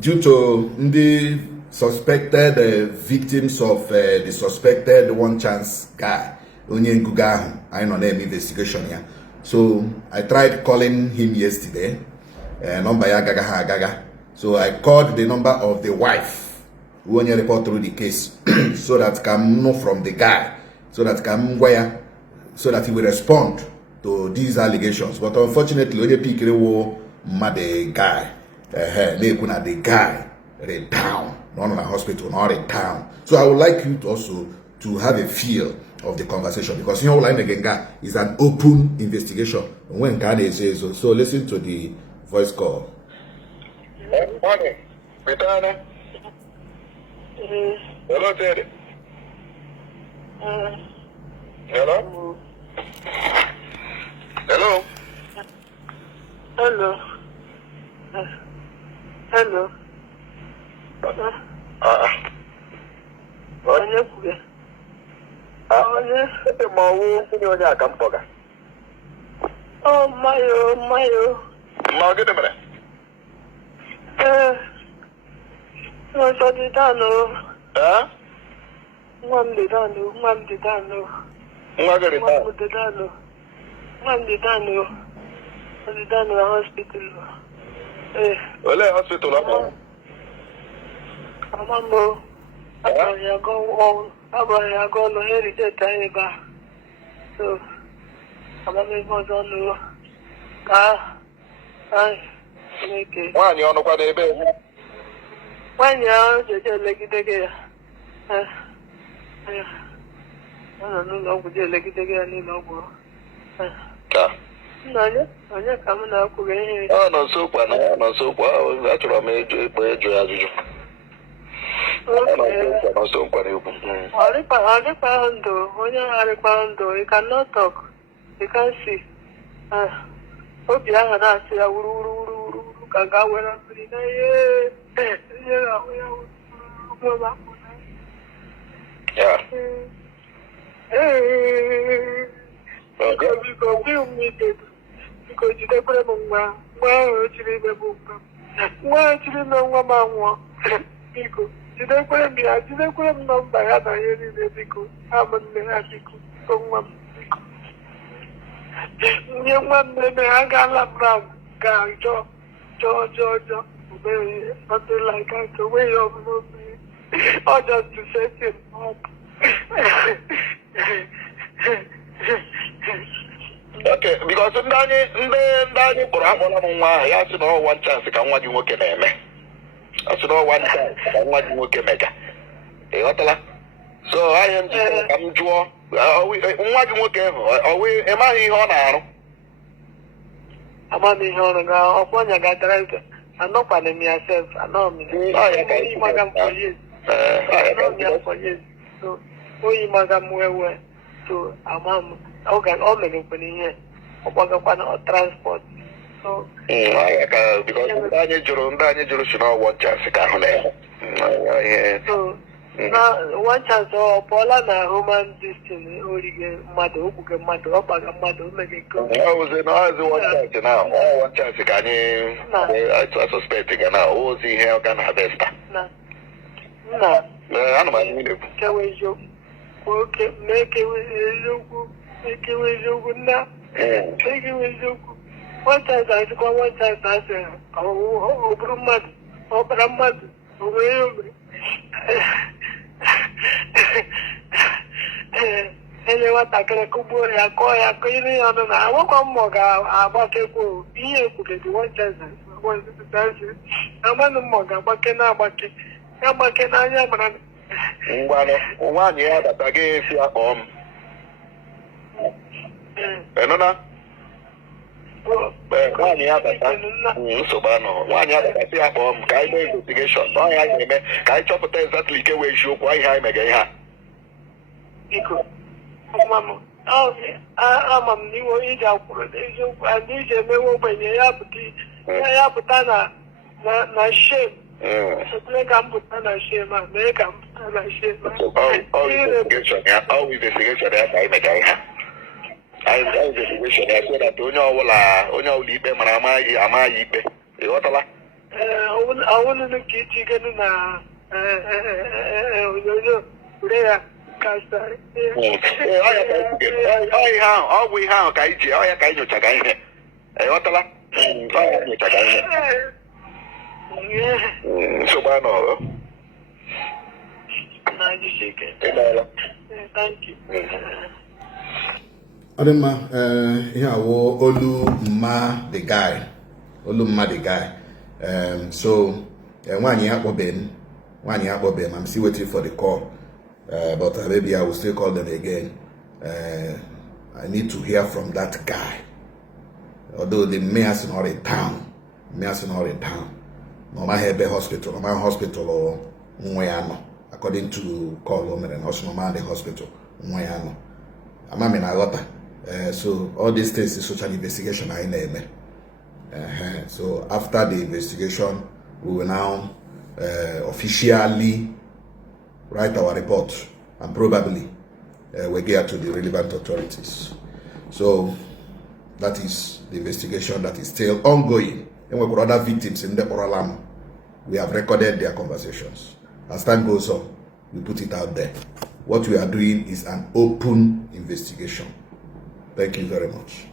due to the suspected victims of the suspected one chance guy, onye nguga ahụ anyị nọ na-eme investigation ya. So I tried calling him yesterday. Number ya agaga. So I called the number of the wife who only report through the case so that can know from the guy, so that can where, so that he will respond to these allegations. But unfortunately, only pick the guy, the guy down, not in a hospital, not in town. So I would like you to also to have a feel of the conversation, because you know, like again, is an open investigation. When Ghana says so, listen to the voice call. Morning, Britannia. Hello, Teddy. Hello. Hello. Hello. Hello. Onye kwuge? Onye? Ma ọwụ ndị onye aka mpọga. Oh, mayo. Ma gịnị mere? Ọsọ dị danụ. Nwa m dị danụ. Nwa gịnị taa? Nwa m dị danụ. Ọ dị danụ na hospital. Olee hospital ọ? Mama mo. Abalị agụ ọlụ ya rijeta ebe a. So, amamihe ọzọ nụ ka Chineke. Nwaanyị ọnụkwa n'ebe? Nwaanyị ahụ jeje elegide gị ya. Ọ nọ n'ụlọ ọgwụ je elegide gị ya n'ụlọ ọgwụ. Nna onye ka m na-akwụghị ihe. Ọ nọ nso ụkwa achọrọ m ịjụ ya ajụjụ. Arịkpa ndụ, onye arịkpa ndụ, you cannot talk, you can't see. Obi ahụ na-asị ya wuru ka ga were mmiri na ihe ahụ ya wuru. Biko jidekwere m nwa ahụ chiri ime bụ nwa ahụ chiri ime nwa m anwụọ. Biko jidekwere m nọmba ya na ihe niile, biko ama nne ha, biko nwa m, biko nye nwa m nene ha gaala m ga jọ obere something like that, onweghị ọbụla obere ọ just to set him up. Okay, because ndị anyị kpọrọ akpọla m nwa ahụ, ya sị na ọ one chance ka nwa gị nwoke na-eme. Asị na ọ one chance ka nwa gị nwoke mega. Ị ghọtala? So ahịa njikọ ka m jụọ, nwa gị nwoke ahụ, ị maghị ihe ọ na-arụ? Amaghị ihe ọrụ ga ọkwọnya ga drive. Anọkwana m ya sef, anọ m oyi maga m for years. Anọ m ya for years. So oyi maga m wewe. So ama m ọ merekwana ihe, ọ gbagakwana transport. So because ndị anyị jụrụ si na one chance ka ahụ na-eme. So na one chance ọ pụọla na human destiny, orige mmadụ, ogbuge mmadụ, ọ gbaga mmadụ, o mere nke ọzi one chance na one chance ka anyị suspect ga na ozi ihe ọ ga na harvesta. Nna ana m anyị na-ekwu kewe eziokwu oke mekewe eziokwu nna ekewe eziokwu. One chance asịkwa one chance asị ọ bụrụ mmadụ, ọ bara mmadụ, o nwere ogbe. Ele nwatakịrị kụgbuo ya, kọọ ya, kụnyere ya ọnụ na agwakwa mmụọ ga-agbakekwu ihe ekwubeghị one chance amanụ mmụọ ga-agbake na-agbake ya n'anya mara. Ngwanụ nwaanyị ya data gị esi akpọ m enụna nwaanyị ya data nsogbu anọ, nwaanyị ya data si akpọ m ka anyị mee investigeshọn n'ọhịa anyị na-eme ka anyị chọpụta exactly ike wee eziokwu ihe anyị mega ihe a. Biko ama m n'iwe iji akwụrụ n'eziokwu and iji emewe ogbenye ya pụta na shem. Mee ka m pụta na shem a, mee ka m pụta na shem a. Ọ investigeshọn ya ka anyị mega ihe anyị investigeshọn ya so that onye ọbụla ikpe mara amaghị ikpe ịghọtala ọwụlụnụ ka itigenu na onyonyo ure ya kasa ọ bụ ihe ahụ ka anyị ji ọya ka anyị nyochaga ihe ịghọtala nyochaga ihe nsogbu anọghị thank you. ọ dị mma. Ihe awụ olu mma the guy, olu mma the guy. So nwaanyị akpọbeghị m. I'm still waiting for the call, but maybe I will still call them again. I need to hear from that guy, although the mayor's not in town. Normal Hebe Hospital, or Nwayano, according to call women and also normal the hospital, Nwayano. I'm in Agota. So all these things is social investigation I name. So after the investigation, we will now officially write our report and probably we get to the relevant authorities. So that is the investigation that is still ongoing. And we've got other victims in the Oralam. We have recorded their conversations. As time goes on, we put it out there. What we are doing is an open investigation. Thank you very much.